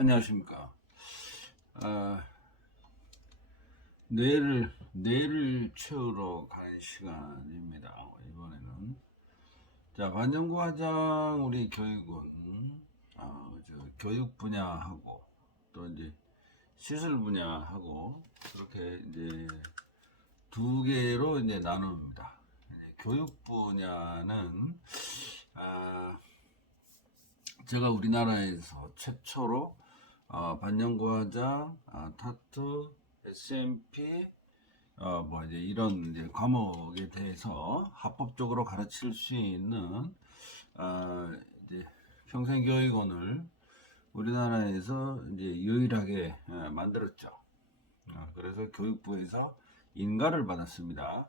안녕하십니까. 아, 뇌를 채우러 가는 시간입니다. 이번에는. 자, 반영과장 우리 교육은, 교육 분야하고, 또 이제 시술 분야하고, 그렇게 이제 두 개로 이제 나눕니다. 이제 교육 분야는, 아, 제가 우리나라에서 최초로 반영과장, 타투, SMP, 뭐 이제 이런 이제 과목에 대해서 합법적으로 가르칠 수 있는 이제 평생교육원을 우리나라에서 이제 유일하게 만들었죠. 그래서 교육부에서 인가를 받았습니다.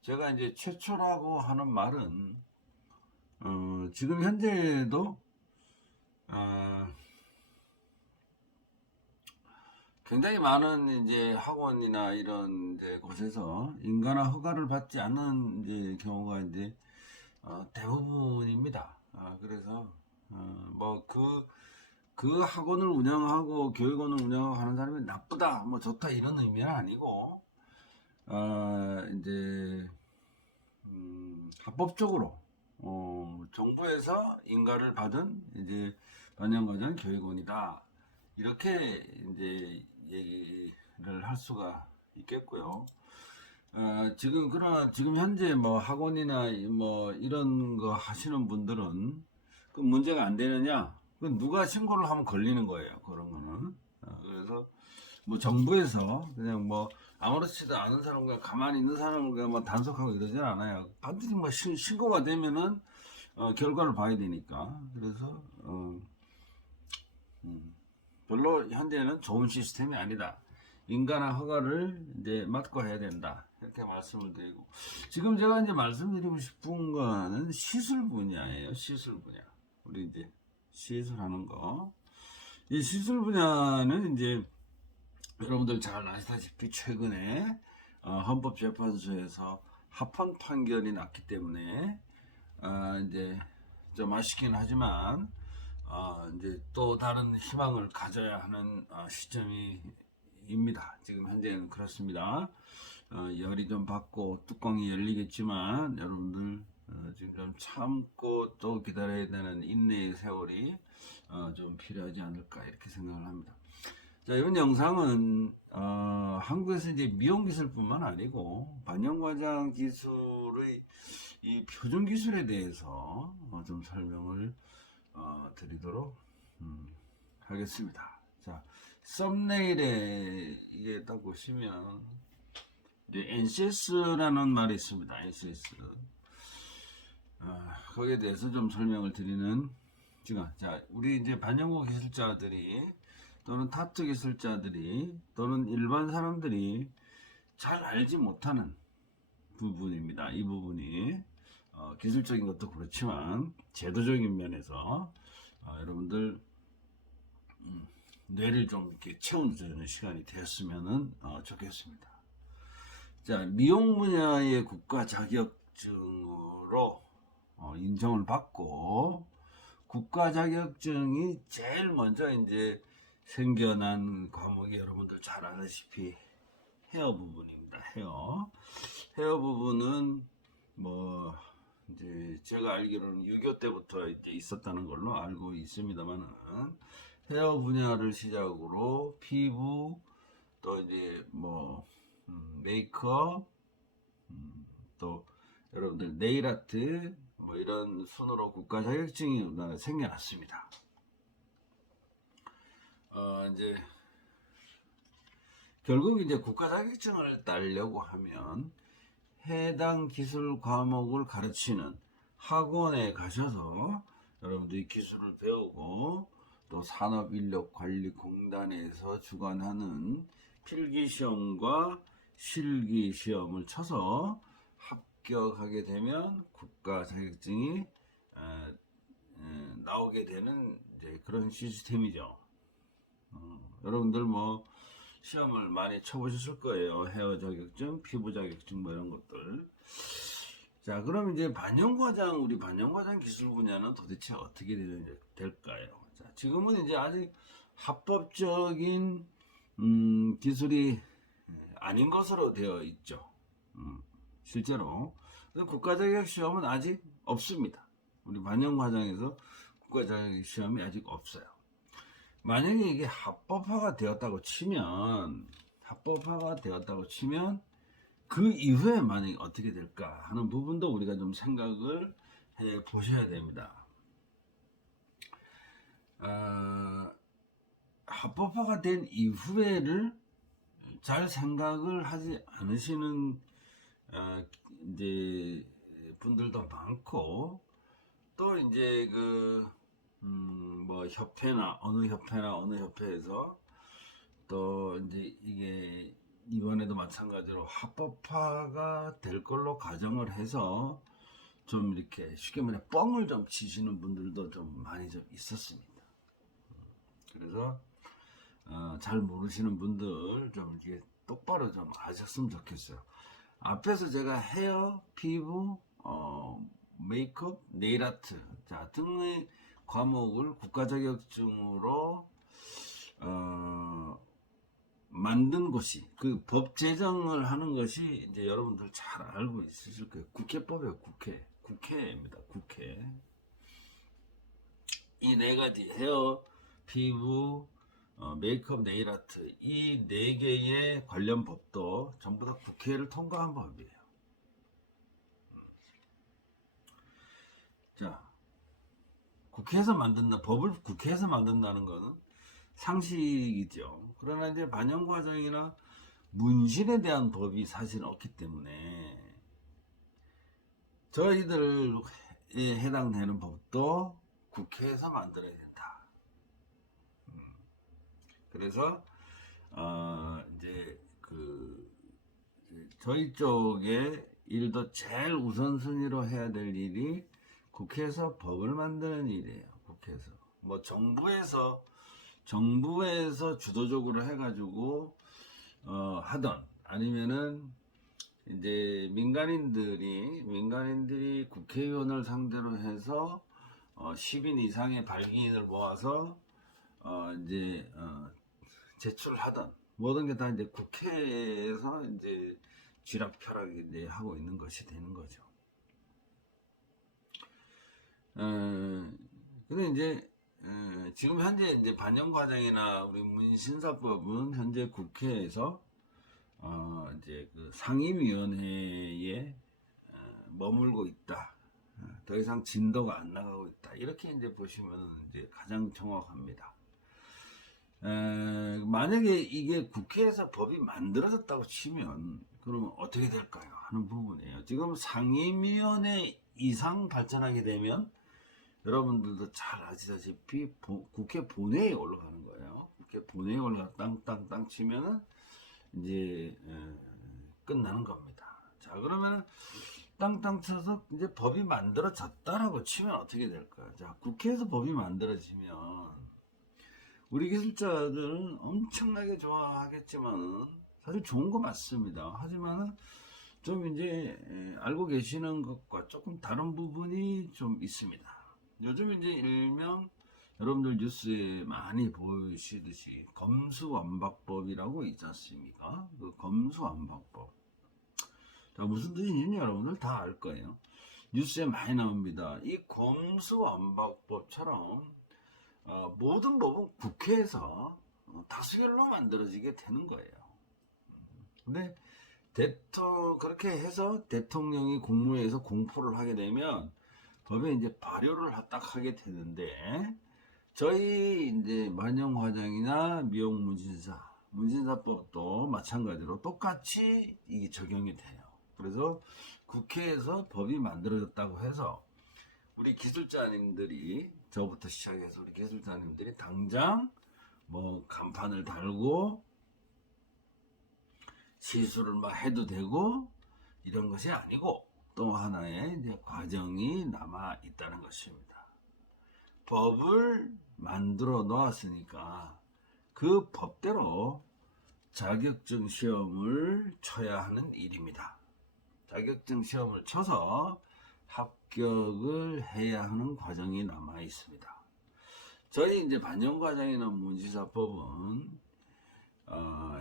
제가 이제 최초라고 하는 말은 지금 현재도 어, 굉장히 많은 이제 학원이나 이런 이제 곳에서 인가나 허가를 받지 않는 이제 경우가 이제 대부분입니다. 그래서 뭐 그 학원을 운영하고 교육원을 운영하고 하는 사람이 나쁘다, 뭐 좋다 이런 의미는 아니고 이제 합법적으로 정부에서 인가를 받은 이제 반영과정 교육원이다. 이렇게 이제 얘기를 할 수가 있겠고요. 지금 현재 뭐 학원이나 뭐 이런 거 하시는 분들은 그 문제가 안 되느냐? 그 누가 신고를 하면 걸리는 거예요. 그런 거는. 그래서 뭐 정부에서 그냥 뭐 아무렇지도 않은 사람과 가만히 있는 사람을 그냥 뭐 단속하고 이러진 않아요. 반드시 뭐 신고가 되면은 결과를 봐야 되니까. 그래서 음, 별로 현재는 좋은 시스템이 아니다. 인가나 허가를 이제 맡고 해야 된다. 이렇게 말씀을 드리고. 지금 제가 이제 말씀드리고 싶은 거는 시술 분야예요. 시술 분야. 우리 이제 시술하는 거. 이 시술 분야는 이제 여러분들 잘 아시다시피 최근에 헌법재판소에서 합헌 판결이 났기 때문에 이제 좀 아쉽긴 하지만 이제 또 다른 희망을 가져야 하는 시점입니다. 지금 현재는 그렇습니다. 열이 좀 받고 뚜껑이 열리겠지만 여러분들 지금 좀 참고 또 기다려야 되는 인내의 세월이 좀 필요하지 않을까 이렇게 생각을 합니다. 자, 이번 영상은 한국에서 이제 미용 기술뿐만 아니고 반영과장 기술의 이 표준 기술에 대해서 좀 설명을 드리도록 하겠습니다. 자, 썸네일에 이게 딱 보시면 이제 NCS라는 말이 있습니다. NCS. 거기에 대해서 좀 설명을 드리는 시간. 자, 우리 이제 반영구 기술자들이 또는 타투 기술자들이 또는 일반 사람들이 잘 알지 못하는 부분입니다. 이 부분이 기술적인 것도 그렇지만 제도적인 면에서 여러분들 뇌를 좀 이렇게 채우는 시간이 되었으면 좋겠습니다. 자, 미용 분야의 국가 자격증으로 인정을 받고 국가 자격증이 제일 먼저 이제 생겨난 과목이 여러분들 잘 아시다시피 헤어 부분입니다. 헤어 부분은 뭐 이제 제가 알기로는 6.25 때부터 이제 있었다는 걸로 알고 있습니다만은 헤어 분야를 시작으로 피부 또 이제 뭐 메이크업 또 여러분들 네일 아트 뭐 이런 순으로 국가 자격증이 우리나라에 생겨났습니다. 이제 결국 이제 국가 자격증을 따려고 하면 해당 기술 과목을 가르치는 학원에 가셔서 여러분들이 기술을 배우고 또 산업인력관리공단에서 주관하는 필기시험과 실기시험을 쳐서 합격하게 되면 국가 자격증이 나오게 되는 이제 그런 시스템이죠. 여러분들 뭐 시험을 많이 쳐보셨을 거예요. 헤어 자격증, 피부 자격증 뭐 이런 것들. 자, 그럼 이제 우리 반영과장 기술 분야는 도대체 어떻게 될까요? 자, 지금은 이제 아직 합법적인 기술이 아닌 것으로 되어 있죠. 실제로. 국가 자격 시험은 아직 없습니다. 우리 반영 과정에서 국가 자격 시험이 아직 없어요. 만약에 이게 합법화가 되었다고 치면 그 이후에 만약에 어떻게 될까 하는 부분도 우리가 좀 생각을 해 보셔야 됩니다. 합법화가 된 이후에를 잘 생각을 하지 않으시는 이제 분들도 많고, 또 이제 뭐 협회나 어느 협회에서 또 이제 이게 이번에도 마찬가지로 합법화가 될 걸로 가정을 해서 좀 이렇게 쉽게 말해 뻥을 좀 치시는 분들도 좀 많이 좀 있었습니다. 그래서 잘 모르시는 분들 좀 이렇게 똑바로 좀 아셨으면 좋겠어요. 앞에서 제가 헤어, 피부, 메이크업, 네일 아트 등의 과목을 국가 자격증으로 만든 곳이, 그 법 제정을 하는 것이 이제 여러분들 잘 알고 있으실 거예요. 국회법이에요. 국회입니다. 국회. 이 네 가지 헤어, 피부, 메이크업, 네일 아트, 이 네 개의 관련 법도 전부 다 국회를 통과한 법이에요. 자, 법을 국회에서 만든다는 것은 상식이죠. 그러나 이제 반영 과정이나 문신에 대한 법이 사실 없기 때문에 저희들에 해당되는 법도 국회에서 만들어야 된다. 그래서 이제 저희 쪽에 일도 제일 우선순위로 해야 될 일이 국회에서 법을 만드는 일이에요. 국회에서 뭐 정부에서 주도적으로 해가지고 하던, 아니면은 이제 민간인들이 국회의원을 상대로 해서 10인 이상의 발기인을 모아서 이제 제출하던, 모든 게 다 이제 국회에서 이제 쥐락펴락 이제 하고 있는 것이 되는 거죠. 근데 이제 지금 현재 이제 반영 과정이나 우리 문신사법은 현재 국회에서 이제 그 상임위원회에 머물고 있다. 더 이상 진도가 안 나가고 있다. 이렇게 이제 보시면 이제 가장 정확합니다. 만약에 이게 국회에서 법이 만들어졌다고 치면 그러면 어떻게 될까요? 하는 부분이에요. 지금 상임위원회 이상 발전하게 되면 여러분들도 잘 아시다시피 국회 본회의에 올라가는 거예요. 국회 본회의에 올라가 땅땅땅 치면은 이제 끝나는 겁니다. 자, 그러면 땅땅 쳐서 이제 법이 만들어졌다라고 치면 어떻게 될까요? 자, 국회에서 법이 만들어지면 우리 기술자들은 엄청나게 좋아하겠지만 사실 좋은 거 맞습니다. 하지만 좀 이제 알고 계시는 것과 조금 다른 부분이 좀 있습니다. 요즘 이제 일명 여러분들 뉴스에 많이 보시듯이 검수완박법이라고 있지 않습니까? 그 검수완박법. 자, 무슨 뜻인지 여러분들 다 알 거예요. 뉴스에 많이 나옵니다. 이 검수완박법처럼 모든 법은 국회에서 다수결로 만들어지게 되는 거예요. 근데 그렇게 해서 대통령이 국무회의에서 공포를 하게 되면 법에 이제 발효를 딱 하게 되는데, 저희 이제 만영화장이나 문신사법도 마찬가지로 똑같이 이게 적용이 돼요. 그래서 국회에서 법이 만들어졌다고 해서 우리 기술자님들이, 저부터 시작해서 우리 기술자님들이 당장 뭐 간판을 달고 시술을 막 해도 되고 이런 것이 아니고, 또 하나의 이제 과정이 남아 있다는 것입니다. 법을 만들어 놓았으니까 그 법대로 자격증 시험을 쳐야 하는 일입니다. 자격증 시험을 쳐서 합격을 해야 하는 과정이 남아 있습니다. 저희 이제 반영과정이나 문지사법은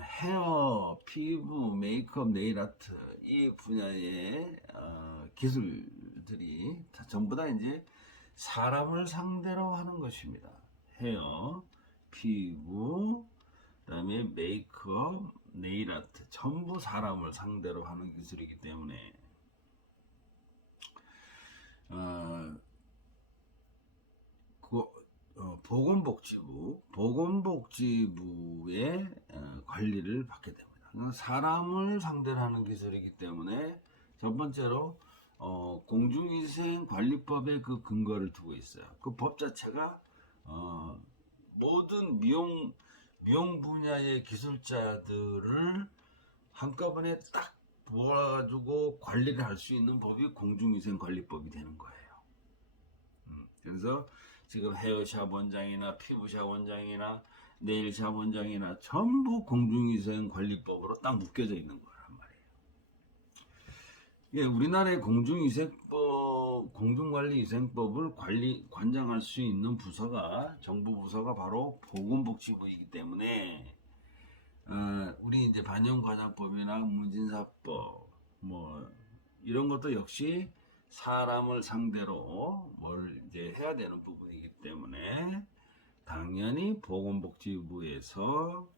헤어, 피부, 메이크업, 네일아트 이 분야의 기술들이 전부 다 이제 사람을 상대로 하는 것입니다. 헤어, 피부, 그다음에 메이크업, 네일아트 전부 사람을 상대로 하는 기술이기 때문에 어, 그, 보건복지부의 관리를 받게 됩니다. 사람을 상대로 하는 기술이기 때문에 첫 번째로 공중위생관리법의 그 근거를 두고 있어요. 그 법 자체가 모든 미용 분야의 기술자들을 한꺼번에 딱 모아가지고 관리를 할 수 있는 법이 공중위생관리법이 되는 거예요. 그래서 지금 헤어샵 원장이나 피부샵 원장이나 네일샵 원장이나 전부 공중위생관리법으로 딱 묶여져 있는 거란 말이에요. 예, 우리나라의 공중관리위생법을 관장할 수 있는 부서가 정부 부서가 바로 보건복지부이기 때문에 우리 이제 반영과장법이나 문진사법 뭐 이런 것도 역시 사람을 상대로 뭘 이제 해야 되는 부분이기 때문에 당연히 보건복지부에서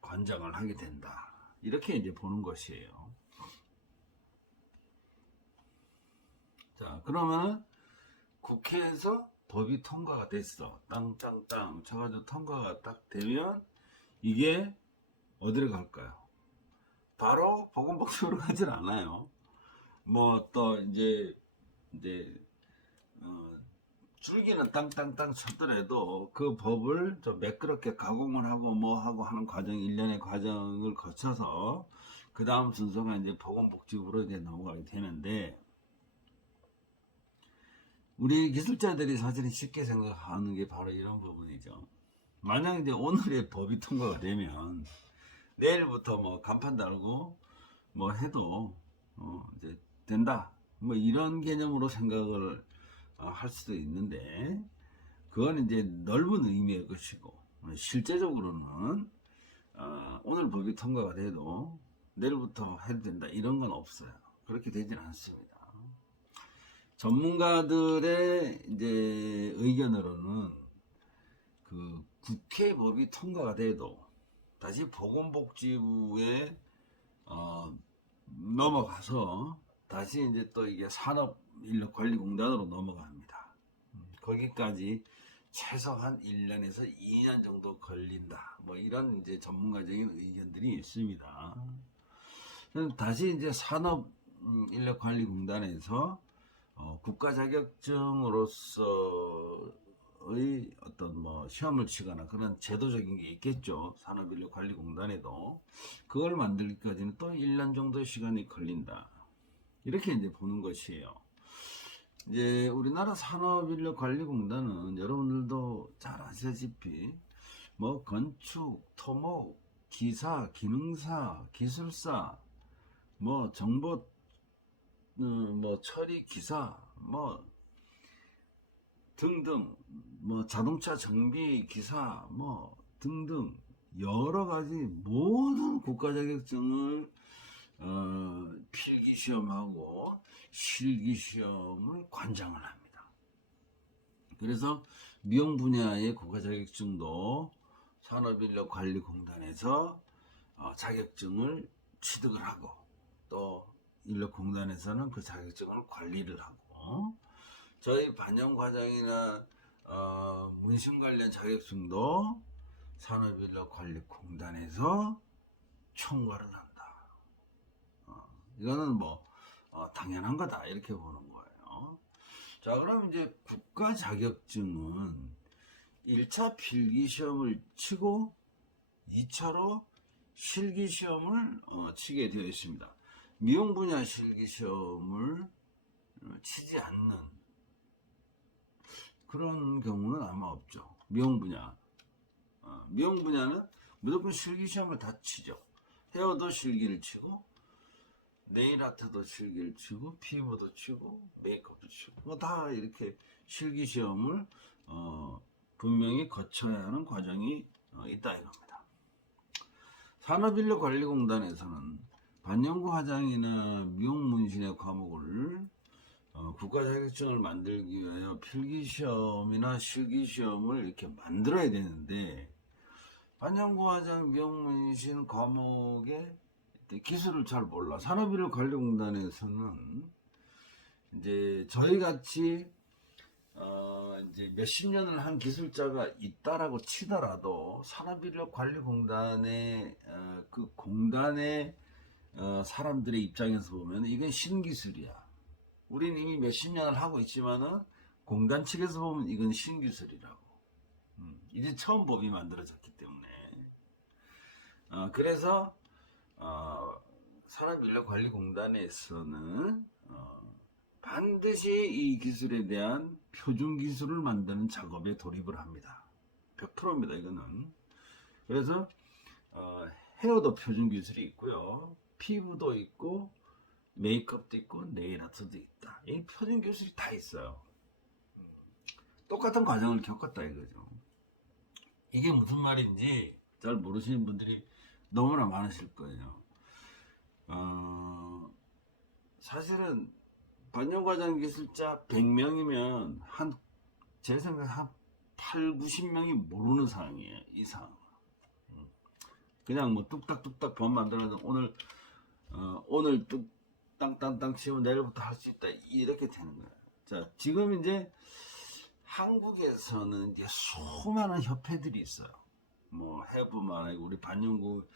관장을 하게 된다. 이렇게 이제 보는 것이에요. 자, 그러면 국회에서 법이 통과가 됐어. 땅땅땅 쳐가지고 통과가 딱 되면 이게 어디로 갈까요? 바로 보건복지부로 가진 않아요. 뭐 또 이제 줄기는 땅땅땅 쳤더라도 그 법을 좀 매끄럽게 가공을 하고 뭐 하고 하는 과정, 일련의 과정을 거쳐서 그 다음 순서가 이제 보건복지부로 이제 넘어가게 되는데, 우리 기술자들이 사실은 쉽게 생각하는 게 바로 이런 부분이죠. 만약 이제 오늘의 법이 통과가 되면 내일부터 뭐 간판 달고 뭐 해도 이제 된다. 뭐 이런 개념으로 생각을 할 수도 있는데, 그건 이제 넓은 의미의 것이고, 실제적으로는 오늘 법이 통과가 돼도 내일부터 해도 된다 이런 건 없어요. 그렇게 되진 않습니다. 전문가들의 이제 의견으로는 그 국회 법이 통과가 돼도 다시 보건복지부에 넘어가서 다시 이제 또 이게 산업인력관리공단으로 넘어갑니다. 거기까지 최소한 1년에서 2년 정도 걸린다. 뭐 이런 이제 전문가적인 의견들이 있습니다. 다시 이제 산업인력관리공단에서 국가 자격증으로서의 어떤 뭐 시험을 치거나 그런 제도적인 게 있겠죠. 산업인력관리공단에도 그걸 만들기까지는 또 1년 정도의 시간이 걸린다. 이렇게 이제 보는 것이에요. 이제 우리나라 산업인력관리공단은 여러분들도 잘 아시다시피 뭐 건축, 토목, 기사, 기능사, 기술사, 뭐 정보 뭐 처리 기사 뭐 등등, 뭐 자동차 정비 기사 뭐 등등 여러 가지 모든 국가 자격증을 필기 시험하고 실기 시험을 관장을 합니다. 그래서 미용 분야의 국가 자격증도 산업인력관리공단에서 자격증을 취득을 하고, 또 인력공단에서는 그 자격증을 관리를 하고, 저희 반영과장이나 문신 관련 자격증도 산업인력관리공단에서 총괄을 한다. 이거는 뭐 당연한 거다 이렇게 보는 거예요. 자, 그럼 이제 국가 자격증은 1차 필기 시험을 치고 2차로 실기 시험을 치게 되어 있습니다. 미용 분야 실기 시험을 치지 않는 그런 경우는 아마 없죠. 미용 분야는 무조건 실기 시험을 다 치죠. 헤어도 실기를 치고, 네일 아트도 실기를 치고 피부도 치고 메이크업도 치고 뭐 다 이렇게 실기 시험을 분명히 거쳐야 하는 과정이 있다 이겁니다. 산업인력관리공단에서는 반영구 화장이나 미용문신의 과목을 국가 자격증을 만들기 위하여 필기시험이나 실기시험을 이렇게 만들어야 되는데 반영구 화장 미용문신 과목에 기술을 잘 몰라. 산업인력관리공단에서는 이제 저희 같이 이제 몇십 년을 한 기술자가 있다라고 치더라도 산업인력관리공단의 그 공단의 사람들의 입장에서 보면 이건 신기술이야. 우리는 이미 몇십 년을 하고 있지만은 공단 측에서 보면 이건 신기술이라고. 이제 처음 법이 만들어졌기 때문에. 그래서 산업인력관리공단에서는 반드시 이 기술에 대한 표준 기술을 만드는 작업에 돌입을 합니다. 100%입니다, 이거는. 그래서 헤어도 표준 기술이 있고요. 피부도 있고 메이크업도 있고 네일 아트도 있다. 이 표준 기술이 다 있어요. 똑같은 과정을 겪었다 이거죠. 이게 무슨 말인지 잘 모르시는 분들이 너무나 많으실 거예요. 사실은 반영과장 기술자 100명이면 제 생각에 한 8, 90명이 모르는 상황이에요. 이 상황. 그냥 뭐 뚝딱뚝딱 법 만들어서 오늘 뚝 땅땅땅 치면 내일부터 할 수 있다 이렇게 되는 거예요. 자, 지금 이제 한국에서는 이제 수많은 협회들이 있어요. 뭐 해부만 아니고 우리 반영구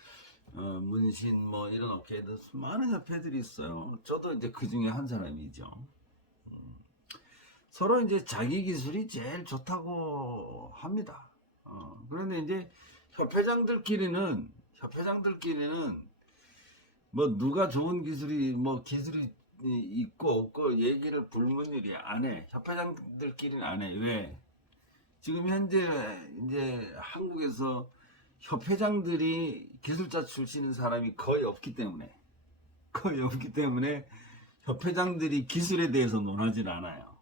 문신 뭐 이런 업계에도 많은 협회들이 있어요. 저도 이제 그 중에 한 사람이죠. 서로 이제 자기 기술이 제일 좋다고 합니다. 그런데 이제 협회장들끼리는 뭐 누가 좋은 기술이 있고 없고 얘기를 불문율이 안 해. 협회장들끼리는 안 해. 왜? 지금 현재 이제 한국에서 협회장들이 기술자 출신인 사람이 거의 없기 때문에 협회장들이 기술에 대해서 논하지 않아요.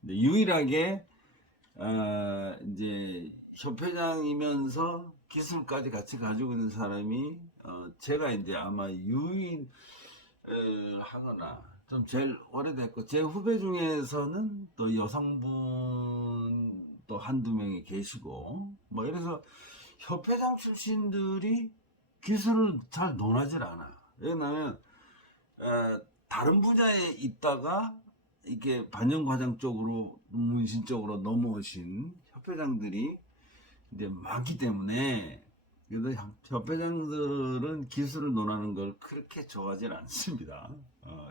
근데 유일하게 이제 협회장이면서 기술까지 같이 가지고 있는 사람이 제가 이제 아마 하거나 좀 제일 오래됐고 제 후배 중에서는 또 여성분 또 한두 명이 계시고 뭐 이래서 협회장 출신들이 기술을 잘 논하질 않아. 왜냐하면 다른 분야에 있다가 이게 반영과장 쪽으로 문신 쪽으로 넘어오신 협회장들이 이제 많기 때문에 그래서 협회장들은 기술을 논하는 걸 그렇게 좋아하지는 않습니다.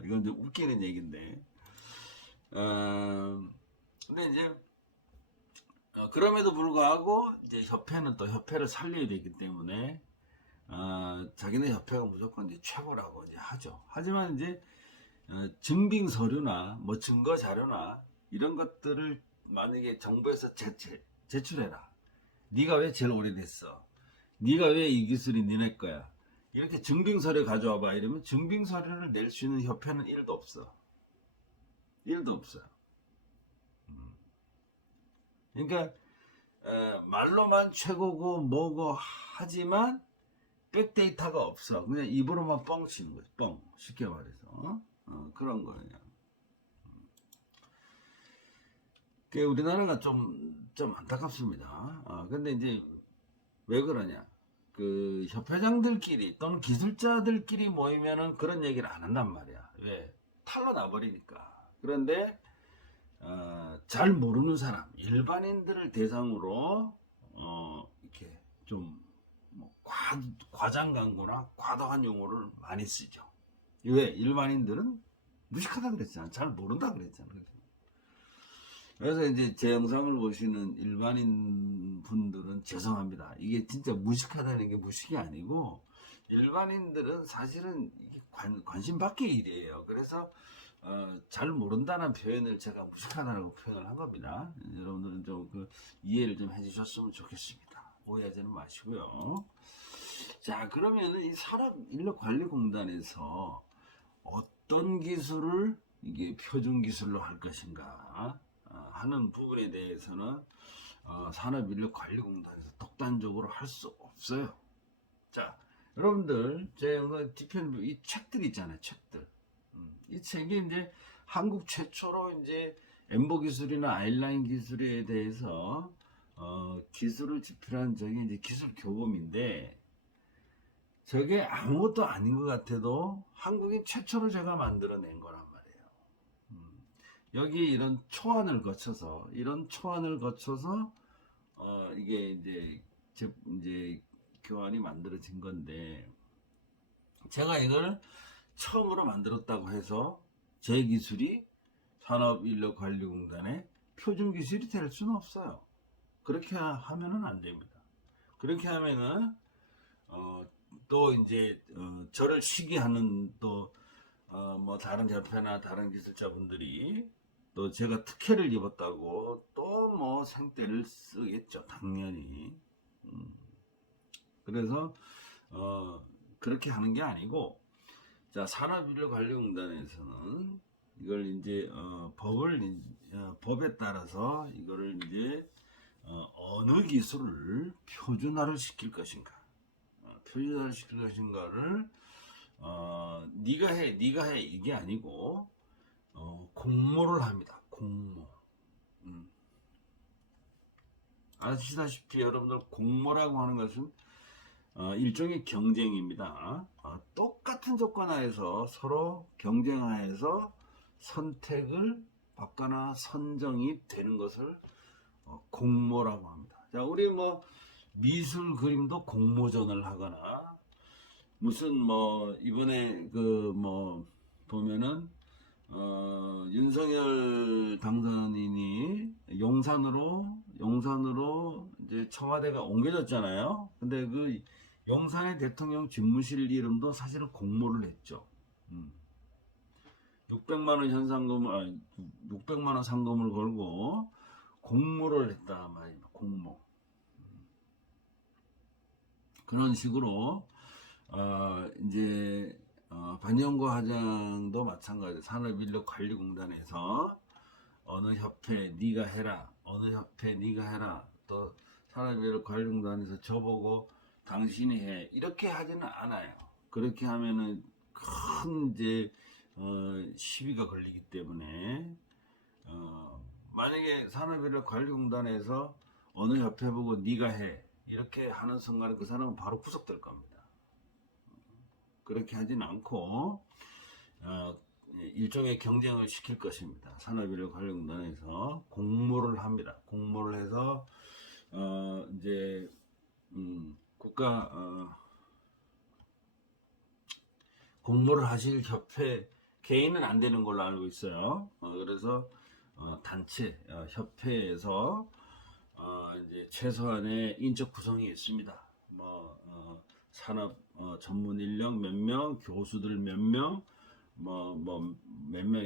이건 좀 웃기는 얘기인데 근데 이제 그럼에도 불구하고 이제 협회는 또 협회를 살려야 되기 때문에 자기네 협회가 무조건 이제 최고라고 이제 하죠. 하지만 이제 증빙 서류나 뭐 증거 자료나 이런 것들을 만약에 정부에서 제출해라. 네가 왜 제일 오래됐어? 네가 왜 이 기술이 니네 거야? 이렇게 증빙 서류 가져와봐 이러면 증빙 서류를 낼 수 있는 협회는 1도 없어. 1도 없어요. 그러니까 말로만 최고고 뭐고 하지만 백데이터가 없어. 그냥 입으로만 뻥 치는 거지. 뻥. 쉽게 말해서 그런 거예요. 우리나라가 좀 안타깝습니다. 근데 이제 왜 그러냐? 그 협회장들끼리 또는 기술자들끼리 모이면은 그런 얘기를 안 한단 말이야. 왜? 탈로 나버리니까. 그런데 잘 모르는 사람, 일반인들을 대상으로 이렇게 좀 과장 광고나 과도한 용어를 많이 쓰죠. 왜? 일반인들은 무식하다 그랬잖아. 잘 모른다 그랬잖아. 그래서 이제 제 영상을 보시는 일반인 분들은 죄송합니다. 이게 진짜 무식하다는 게 무식이 아니고 일반인들은 사실은 이게 관심 밖의 일이에요. 그래서 잘 모른다는 표현을 제가 무식하다라고 표현을 한 겁니다. 여러분들은 좀 이해를 좀 해주셨으면 좋겠습니다. 오해하지는 마시고요. 자, 그러면은 이 산업인력관리공단에서 어떤 기술을 이게 표준 기술로 할 것인가 하는 부분에 대해서는 산업인력관리공단에서 독단적으로 할 수 없어요. 자, 여러분들 제 영상 뒤편 이 책들 있잖아요. 책들. 이 책이 이제 한국 최초로 이제 엠보 기술이나 아이라인 기술에 대해서 기술을 집필한 적이 이제 기술 교범인데, 저게 아무것도 아닌 것 같아도 한국인 최초로 제가 만들어낸 거란 말이에요. 여기 이런 초안을 거쳐서 이게 이제 교환이 만들어진 건데, 제가 이걸 처음으로 만들었다고 해서 제 기술이 산업인력관리공단의 표준 기술이 될 수는 없어요. 그렇게 하면은 안 됩니다. 그렇게 하면은 또 이제 저를 시기하는 또 뭐 다른 협회나 다른 기술자분들이 또 제가 특혜를 입었다고 또 뭐 생떼를 쓰겠죠, 당연히. 그래서 그렇게 하는 게 아니고, 자, 산업인력관리공단에서는 이걸 이제 법에 따라서 이거를 이제 어느 기술을 표준화를 시킬 것인가, 표준화를 시킬 것인가를 네가 해 이게 아니고 공모를 합니다. 공모. 아시다시피 여러분들, 공모라고 하는 것은 일종의 경쟁입니다. 똑같은 조건 하에서 서로 경쟁하에서 선택을 받거나 선정이 되는 것을 공모라고 합니다. 자, 우리 뭐 미술 그림도 공모전을 하거나, 무슨 뭐 이번에 그 뭐 보면은 윤석열 당선인이 용산으로 이제 청와대가 옮겨졌잖아요. 근데 그 용산의 대통령 집무실 이름도 사실은 공모를 했죠. 600만 원 현상금을 600만 원 상금을 걸고 공모를 했다 말입니다. 공모. 그런 식으로 이제 반영구 화장도 마찬가지. 산업인력관리공단에서 어느 협회 네가 해라, 어느 협회 네가 해라, 또 산업인력관리공단에서 저보고 당신이 해, 이렇게 하지는 않아요. 그렇게 하면은 큰 이제 시비가 걸리기 때문에, 만약에 산업인력관리공단에서 어느 협회 보고 네가 해 이렇게 하는 순간에 그 사람은 바로 구속될 겁니다. 그렇게 하진 않고 일종의 경쟁을 시킬 것입니다. 산업인력관리공단에서 공모를 합니다. 공모를 해서 이제 국가 공모를 하실 협회 개인은 안 되는 걸로 알고 있어요. 그래서 단체 협회에서 이제 최소한의 인적 구성이 있습니다. 뭐 산업 전문 인력 몇 명, 교수들 몇 명, 뭐 몇 명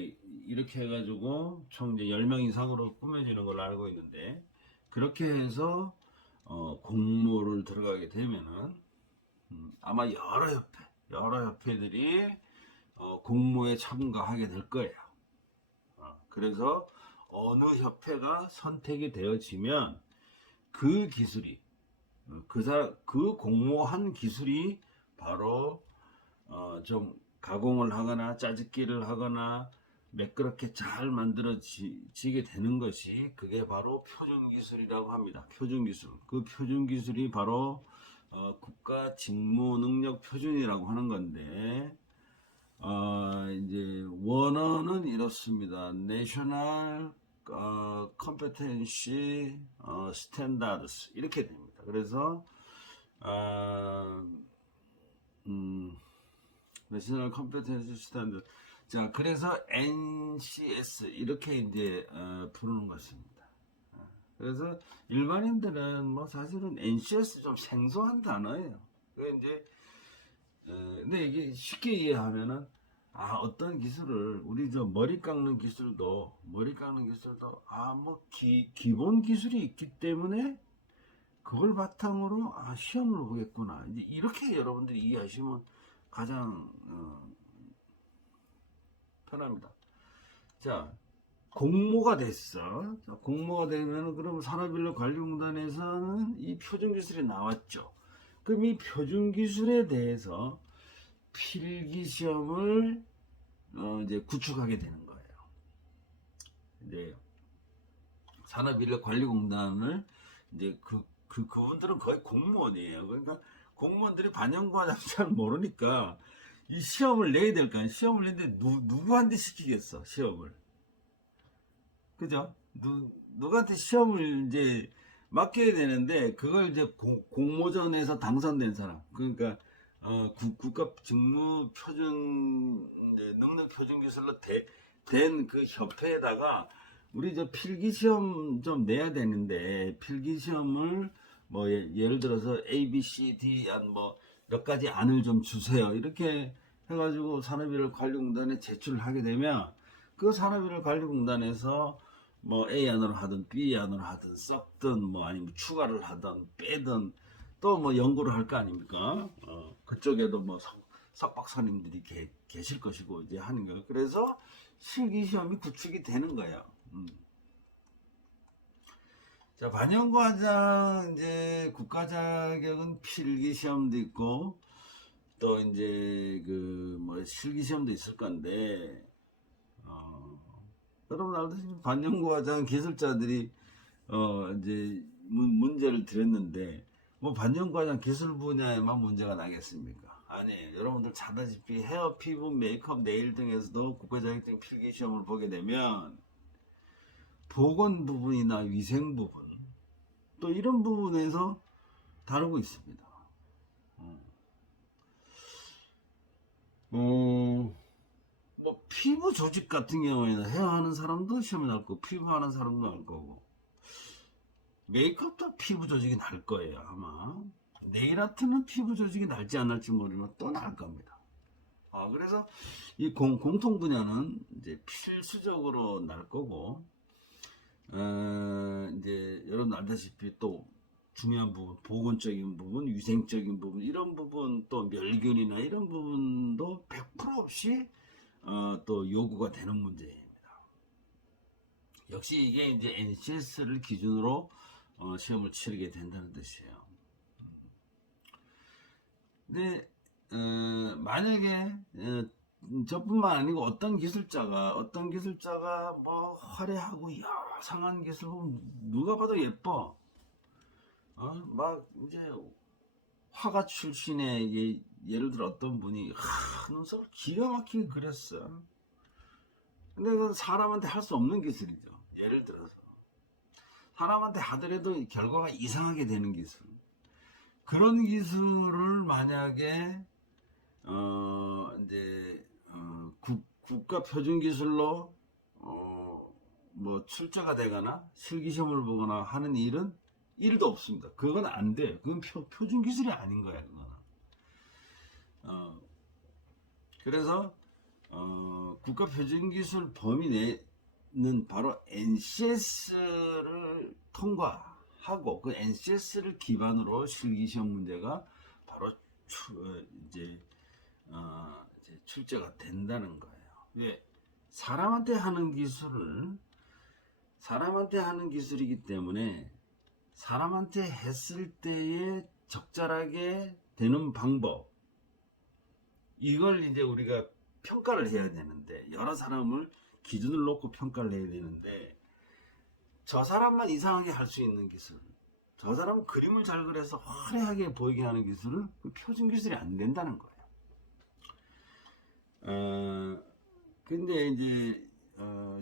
이렇게 해가지고 총 이제 10명 이상으로 꾸며지는 걸로 알고 있는데, 그렇게 해서 공모를 들어가게 되면은 아마 여러 협회들이 공모에 참가하게 될 거예요. 그래서 어느 협회가 선택이 되어지면 그 기술이 그 공모한 기술이 바로 좀 가공을 하거나 짜집기를 하거나 매끄럽게 잘 만들어지게 되는 것이, 그게 바로 표준기술이라고 합니다. 표준기술. 그 표준기술이 바로 국가 직무능력 표준이라고 하는 건데, 이제 원어는 이렇습니다. National Competency Standards 이렇게 됩니다. 그래서 National Competency Standard. 자, 그래서 NCS 이렇게 이제 부르는 것입니다. 그래서 일반인들은 뭐 사실은 NCS 좀 생소한 단어예요. 이제 근데 이게 쉽게 이해하면은, 어떤 기술을, 우리 저 머리 깎는 기술도 뭐 기본 기술이 있기 때문에 그걸 바탕으로 시험을 보겠구나, 이제 이렇게 여러분들이 이해하시면 가장 편합니다. 자, 공모가 됐어. 자, 공모가 되면 그럼 산업인력관리공단에서는 이 표준기술이 나왔죠. 그럼 이 표준기술에 대해서 필기시험을 이제 구축하게 되는 거예요. 이제 산업인력관리공단을 이제 그분들은 거의 공무원이에요. 그러니까 공무원들이 반영과정 잘 모르니까 이 시험을 내야 될 거 아니에요. 시험을 내는데 누구한테 시키겠어, 시험을. 그죠? 누구한테 시험을 이제 맡겨야 되는데, 그걸 이제 공모전에서 당선된 사람. 그러니까, 국가 직무 표준, 이제 능력 표준 기술로 된 그 협회에다가, 우리 저 필기시험 좀 내야 되는데, 필기시험을 뭐, 예를 들어서 A, B, C, D, 뭐, 몇 가지 안을 좀 주세요. 이렇게 해가지고 산업인력관리공단에 제출을 하게 되면, 그 산업인력관리공단에서 뭐 A 안으로 하든 B 안으로 하든 섞든 뭐 아니면 추가를 하든 빼든 또 뭐 연구를 할 거 아닙니까? 그쪽에도 뭐 석박사님들이 계실 것이고 이제 하는 거예요. 그래서 실기시험이 구축이 되는 거예요. 자, 반영과정 이제 국가 자격은 필기시험도 있고 또 이제 그 뭐 실기시험도 있을 건데 여러분 알다시피 반영과정 기술자들이 이제 문제를 드렸는데 뭐 반영과정 기술 분야에만 문제가 나겠습니까? 아니에요. 여러분들 잘 아다시피 헤어, 피부, 메이크업, 네일 등에서도 국가자격증 필기시험을 보게 되면 보건 부분이나 위생 부분 또 이런 부분에서 다루고 있습니다. 뭐 피부 조직 같은 경우에는 헤어 하는 사람도 시험에 나올 거고 피부 하는 사람도 나올 거고 메이크업도 피부 조직이 날 거예요 아마. 네일 아트는 피부 조직이 날지 안 날지 모르지만 또 날 겁니다. 그래서 이 공통 분야는 이제 필수적으로 날 거고 이제 여러분 알다시피 또 중요한 부분, 보건적인 부분, 위생적인 부분 이런 부분 또 멸균이나 이런 부분도 100% 없이 또 요구가 되는 문제입니다. 역시 이게 이제 NCS를 기준으로 시험을 치르게 된다는 뜻이에요. 근데 만약에 저뿐만 아니고 어떤 기술자가 뭐 화려하고 야상한 기술 보면 누가 봐도 예뻐. 막 이제 화가 출신의 예를 들어 어떤 분이 눈썹을 기가 막히게 그렸어. 근데 그건 사람한테 할 수 없는 기술이죠. 예를 들어서 사람한테 하더라도 결과가 이상하게 되는 기술. 그런 기술을 만약에 이제 국가 표준 기술로 뭐 출제가 되거나 실기시험을 보거나 하는 일은 1도 없습니다. 그건 안 돼요. 그건 표준 기술이 아닌 거야. 그거는. 그래서 국가 표준 기술 범위 내는 바로 NCS를 통과하고 그 NCS를 기반으로 실기시험 문제가 바로 이제 출제가 된다는 거예요. 왜? 사람한테 하는 기술이기 때문에 사람한테 했을 때에 적절하게 되는 방법 이걸 이제 우리가 평가를 해야 되는데 여러 사람을 기준을 놓고 평가를 해야 되는데 저 사람만 이상하게 할 수 있는 기술 저 사람은 그림을 잘 그려서 화려하게 보이게 하는 기술은 표준 기술이 안 된다는 거예요. 근데 이제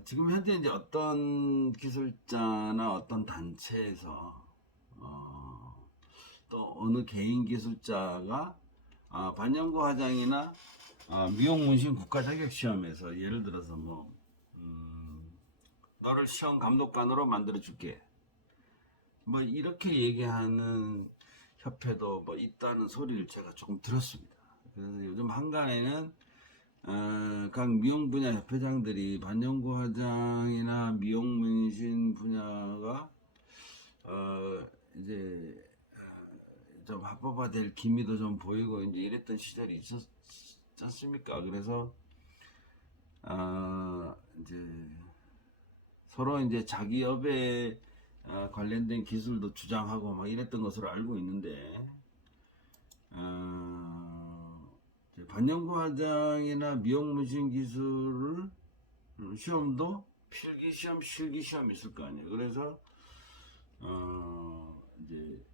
지금 현재 이제 어떤 기술자나 어떤 단체에서 또 어느 개인 기술자가 반영구 화장이나 미용문신 국가자격시험에서 예를 들어서 뭐 너를 시험 감독관으로 만들어 줄게 뭐 이렇게 얘기하는 협회도 뭐 있다는 소리를 제가 조금 들었습니다. 그래서 요즘 한간에는 각 미용 분야 협회장들이 반영구 화장이나 미용 문신 분야가 이제 좀 합법화될 기미도 좀 보이고 이제 이랬던 시절이 있었지 않습니까? 그래서 서로 이제 자기 업에 관련된 기술도 주장하고 막 이랬던 것으로 알고 있는데, 이제 반영구 화장이나 미용문신 기술을 시험도 필기시험, 실기시험 있을 거 아니에요. 그래서 이제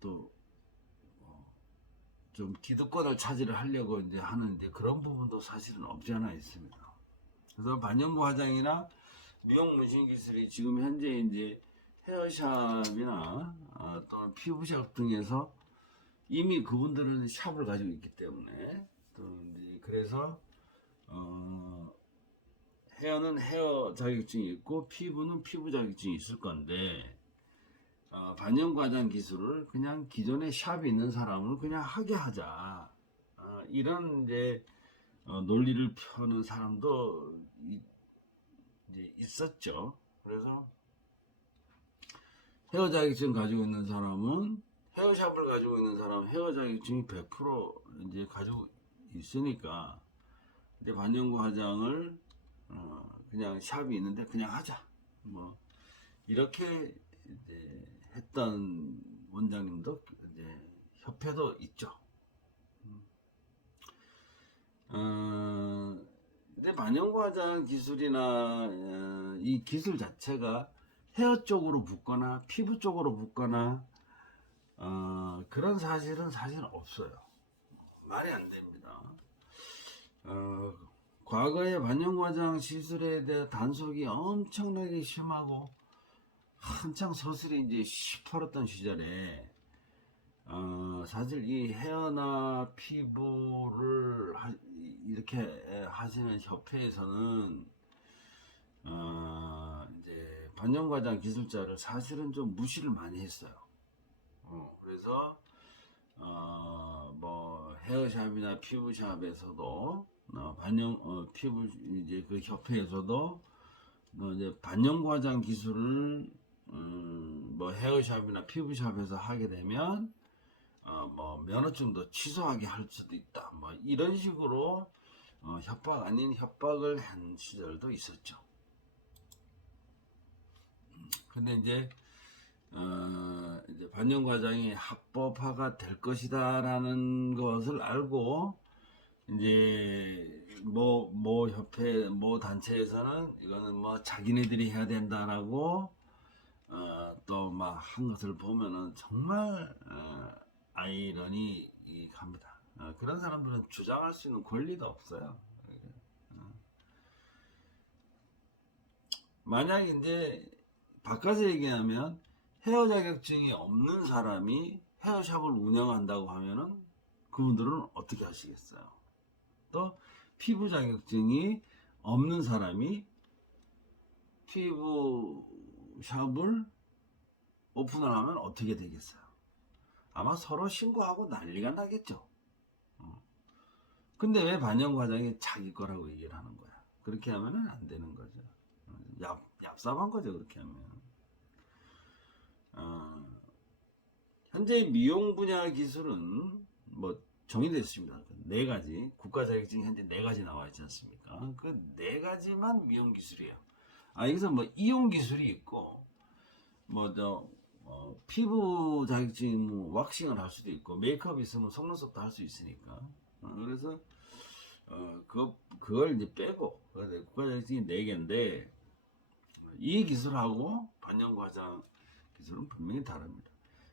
또 좀 기득권을 차지를 하려고 이제 하는데 그런 부분도 사실은 없지 않아 있습니다. 그래서 반영구 화장이나 미용 문신 기술이 지금 현재 이제 헤어샵이나 또는 피부샵 등에서 이미 그분들은 샵을 가지고 있기 때문에 또 이제 그래서 헤어는 헤어 자격증이 있고 피부는 피부 자격증이 있을 건데 반영구 화장 기술을 그냥 기존에 샵이 있는 사람을 그냥 하게 하자 이런 이제 논리를 펴는 사람도 이제 있었죠. 그래서 헤어 자격증 가지고 있는 사람은 헤어샵을 가지고 있는 사람은 헤어 자격증이 100% 이제 가지고 있으니까 이제 반영구 화장을 그냥 샵이 있는데 그냥 하자 뭐 이렇게 이제 했던 원장님도 이제 협회도 있죠. 근데 반영구 화장 기술이나 이 기술 자체가 헤어 쪽으로 붙거나 피부 쪽으로 붙거나 그런 사실은 사실 없어요. 말이 안 됩니다. 과거에 반영구 화장 시술에 대한 단속이 엄청나게 심하고 한창 서슬이 이제 시퍼렀던 시절에 사실 이 헤어나 피부를 이렇게 하시는 협회에서는 이제 반영구 화장 기술자를 사실은 좀 무시를 많이 했어요. 그래서 뭐 헤어샵이나 피부샵에서도 피부 이제 그 협회에서도 이제 반영구 화장 기술을 뭐 헤어샵이나 피부샵에서 하게 되면 뭐 면허증도 취소하게 할 수도 있다. 뭐 이런 식으로 협박 아닌 협박을 한 시절도 있었죠. 근데 이제 이제 반영구 화장이 합법화가 될 것이다라는 것을 알고 이제 뭐 협회 뭐 단체에서는 이거는 뭐 자기네들이 해야 된다라고 또 막 한 것을 보면은 정말 아이러니합니다. 그런 사람들은 주장할 수 있는 권리도 없어요. 만약 이제 바꿔서 얘기하면 헤어 자격증이 없는 사람이 헤어샵을 운영한다고 하면은 그분들은 어떻게 하시겠어요? 또 피부 자격증이 없는 사람이 피부샵을 오픈을 하면 어떻게 되겠어요? 아마 서로 신고하고 난리가 나겠죠. 근데 왜 반영구 화장이 자기 거라고 얘기를 하는 거야? 그렇게 하면은 안 되는 거죠. 얍삽한 거죠, 그렇게 하면. 현재 미용 분야 기술은 뭐 정의됐습니다. 네 가지 국가 자격증이 현재 네 가지 나와 있지 않습니까? 그 네 가지만 미용 기술이에요. 여기서 뭐 이용 기술이 있고 뭐 피부 자격증이 뭐 왁싱을 할 수도 있고 메이크업 있으면 속눈썹도 할 수 있으니까 그래서 그걸 이제 빼고 국가 자격증이 네 개인데 이 기술하고 반영구 화장 기술은 분명히 다릅니다.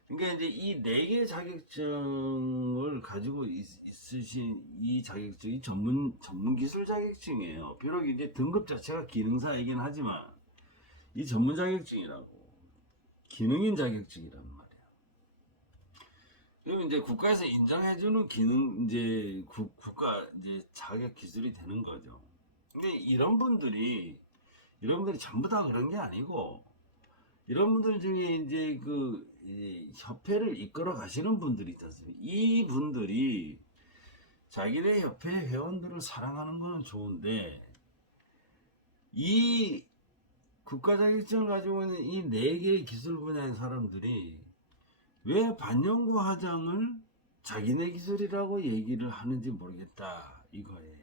그러니까 이제 이 네 개 자격증을 가지고 있으신 이 자격증이 전문 기술 자격증이에요. 비록 이제 등급 자체가 기능사이긴 하지만 이 전문 자격증이라고 기능인 자격증이란 말이에요. 그럼 이제 국가에서 인정해주는 기능 이제 국가 이제 자격 기술이 되는 거죠. 근데 이런 분들이 전부 다 그런 게 아니고 이런 분들 중에 이제 협회를 이끌어 가시는 분들이 있지 않습니까? 이 분들이 자기네 협회 회원들을 사랑하는 건 좋은데 이 국가 자격증을 가지고 있는 이 네 개의 기술 분야의 사람들이 왜 반영구 화장을 자기네 기술이라고 얘기를 하는지 모르겠다 이거예요.